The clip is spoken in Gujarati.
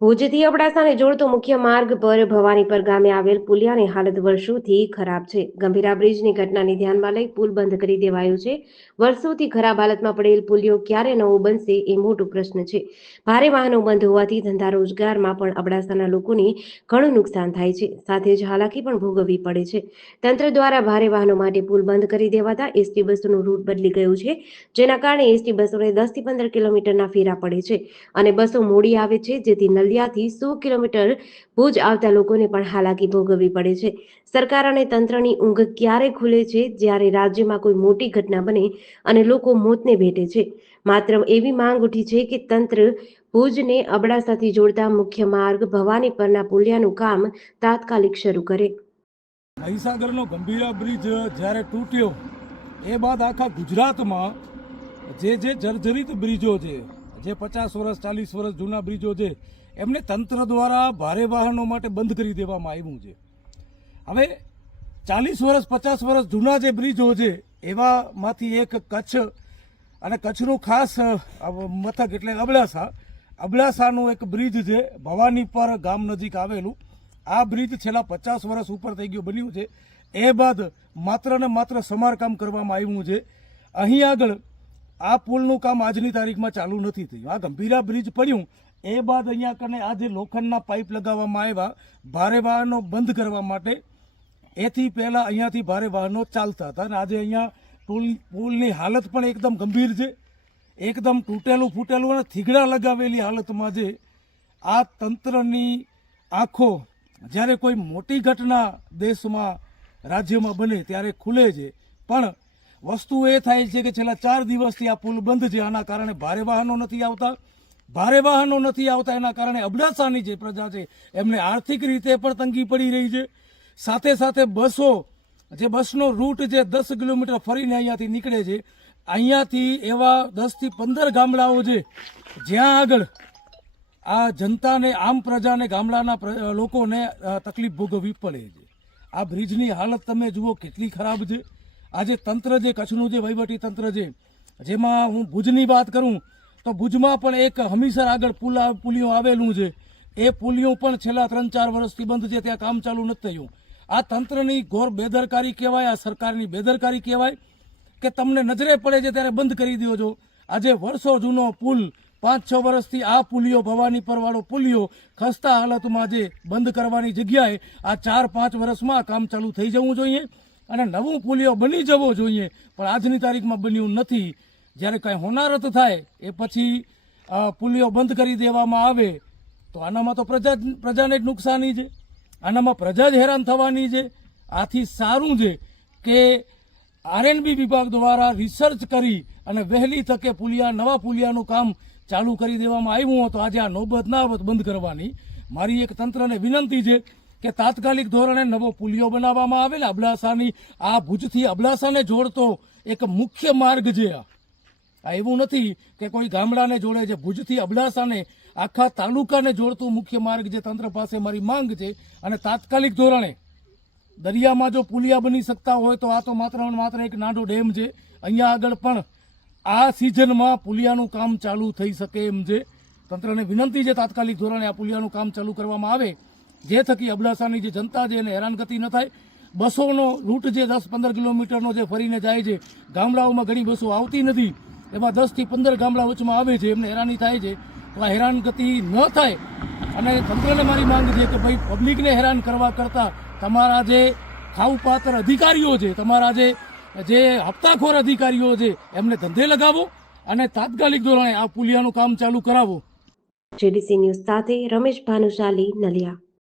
ભુજથી અબડાસાને જોડતો મુખ્ય માર્ગ પર ભવાનીપર ગામે આવેલ પુલિયાની હાલત વર્ષોથી ખરાબ છે. ગંભીરા બ્રિજની ઘટનાને ધ્યાનમાં લઈ પુલ બંધ કરી દેવાયો છે. વર્ષોથી ખરાબ હાલતમાં પડેલ પુલિયો ક્યારે નવો બનશે એ મોટો પ્રશ્ન છે. ભારે વાહનો બંધ હોવાથી ધંધા રોજગારમાં પણ અબડાસાના લોકોને ઘણું નુકસાન થાય છે. સાથે જ હાલાકી પણ ભોગવવી પડે છે. તંત્ર દ્વારા ભારે વાહનો માટે પુલ બંધ કરી દેવાતા એસટી બસોનું રૂટ બદલી ગયું છે, જેના કારણે એસટી બસોને દસથી પંદર કિલોમીટરના ફેરા પડે છે અને બસો મોડી આવે છે, જેથી નલિયાથી સો કિલોમીટર ભુજ આવતા લોકોને પણ હાલાકી ભોગવવી પડે છે. સરકાર અને તંત્રની ઊંઘ ક્યારે ખુલે છે? જ્યારે રાજ્યમાં કોઈ મોટી ઘટના બને અને લોકો મોતને ભેટે છે. માત્ર એવી માંગ ઉઠી છે કે તંત્ર ભુજને અબડાસાથી જોડતા મુખ્ય માર્ગ ભવાની પરના પુલિયાનું કામ તાત્કાલિક શરૂ કરે. મહીસાગરનો ગંભીરા બ્રિજ જ્યારે તૂટ્યો, એ બાદ આખા ગુજરાતમાં જે જે જર્જરિત બ્રિજો છે, જે પચાસ વર્ષ, ચાલીસ વર્ષ જૂના બ્રિજો છે એમને તંત્ર દ્વારા ભારે વાહનો માટે બંધ કરી દેવામાં આવ્યું છે. હવે ચાલીસ વર્ષ, પચાસ વર્ષ જૂના જે બ્રિજો છે, એવામાંથી એક કચ્છ અને કચ્છનું ખાસ મથક એટલે અબડાસા. અબડાસાનું એક બ્રિજ છે ભવાની પર ગામ નજીક આવેલું. આ બ્રિજ છેલ્લા પચાસ વર્ષ ઉપર થઈ ગયું બન્યું છે. એ બાદ માત્ર ને માત્ર સમારકામ કરવામાં આવ્યું છે. અહીં આગળ આ પુલનું કામ આજની તારીખમાં ચાલુ નથી થયું. આ ગંભીરા બ્રિજ પડ્યું એ બાદ અહીંયા કને આ જે લોખંડના પાઇપ લગાવવામાં આવ્યા. ભારે વાહનો બંધ કરવા માટે. એથી પહેલાં અહીંયાથી ભારે વાહનો ચાલતા હતા અને આજે અહીંયા પુલ પુલની હાલત પણ એકદમ ગંભીર છે. એકદમ તૂટેલું ફૂટેલું અને થીગડા લગાવેલી હાલતમાં જે આ તંત્રની આંખો જ્યારે કોઈ મોટી ઘટના દેશમાં, રાજ્યમાં બને ત્યારે ખુલે છે. પણ વસ્તુ એ થાય છે કે છેલ્લા ચાર દિવસથી આ પુલ બંધ છે. આના કારણે ભારે વાહનો નથી આવતા. ભારે વાહનો નથી આવતા, એના કારણે અબડાસાની જે પ્રજા છે, એમને આર્થિક રીતે પણ તંગી પડી રહી છે. સાથે સાથે બસો, જે બસનો રૂટ જે દસ કિલોમીટર ફરીને અહીંયાથી નીકળે છે, અહીંયાથી એવા દસથી પંદર ગામડાઓ છે, જ્યાં આગળ આ જનતાને, આમ પ્રજાને, ગામડાના લોકોને તકલીફ ભોગવવી પડે છે. આ બ્રિજની હાલત તમે જુઓ કેટલી ખરાબ છે. આજે તંત્ર જે કચ્છનું જે વહીવટી તંત્ર છે, જેમાં હું ભુજની વાત કરું તો ભુજમાં પણ એક હમીસર આગળ પુલા પુલિયો આવેલું છે. એ પુલિયો પણ છેલ્લા ત્રણ ચાર વર્ષથી બંધ છે, ત્યાં કામ ચાલુ નથી થયું. આ તંત્રની ઘોર બેદરકારી કહેવાય, આ સરકારની બેદરકારી કહેવાય કે તમને નજરે પડે છે ત્યારે બંધ કરી દો છો. આજે વર્ષો જૂનો પુલ પાંચ છ વર્ષથી આ પુલિયો ભવાની પરવાળો પુલિયો ખસ્તા હાલતમાં જે બંધ કરવાની જગ્યાએ આ ચાર પાંચ વર્ષમાં કામ ચાલુ થઈ જવું જોઈએ અને નવું પુલિયો બની જવો જોઈએ. પણ આજની તારીખમાં બન્યું નથી. જ્યારે કાંઈ હોનારત થાય, એ પછી પુલીઓ બંધ કરી દેવામાં આવે, તો આનામાં તો પ્રજા પ્રજાને જ નુકસાની છે. આનામાં પ્રજા જ હેરાન થવાની છે. આથી સારું છે કે આરએનબી વિભાગ દ્વારા રિસર્ચ કરી અને વહેલી તકે પુલિયા, નવા પુલિયાનું કામ ચાલુ કરી દેવામાં આવ્યું હતું. આજે આ નોબત ના આવત બંધ કરવાની. મારી એક તંત્રને વિનંતી છે કે તાત્કાલિક ધોરણે નવો પુલિયો બનાવવામાં આવે ને અબડાસાની આ ભુજથી અબડાસાને જોડતો એક મુખ્ય માર્ગ છે આ. આ એવું નથી કે કોઈ ગામડાને જોડે છે ભુજથી અબડાસાને, આખા તાલુકાને જોડતું મુખ્ય માર્ગ જે તંત્ર પાસે મારી માંગ છે અને તાત્કાલિક ધોરણે દરિયામાં જો પુલિયા બની શકતા હોય તો આ તો માત્ર માત્ર એક નાનો ડેમ છે. અહીંયા આગળ પણ આ સિઝનમાં પુલિયાનું કામ ચાલુ થઈ શકે એમ છે. તંત્રને વિનંતી છે તાત્કાલિક ધોરણે આ પુલિયાનું કામ ચાલુ કરવામાં આવે. જે થકી અબડાસાની જે જનતા છે એને હેરાનગતિ ન થાય. બસોનો રૂટ જે દસ પંદર કિલોમીટરનો જે ફરીને જાય છે, ગામડાઓમાં ઘણી બસો આવતી નથી. એમાં દસથી પંદર ગામડા વચમાં આવે છે, એમને હેરાની થાય છે. તો આ હેરાનગતિ ન થાય અને તંત્રને મારી માંગ છે કે ભાઈ પબ્લિકને હેરાન કરવા કરતાં તમારા જે ખાવપાત્ર અધિકારીઓ છે, તમારા જે જે હપ્તાખોર અધિકારીઓ છે, એમને ધંધે લગાવો અને તાત્કાલિક ધોરણે આ પુલિયાનું કામ ચાલુ કરાવો. જેડીસી ન્યૂઝ સાથે રમેશ ભાનુશાલી નલિયા.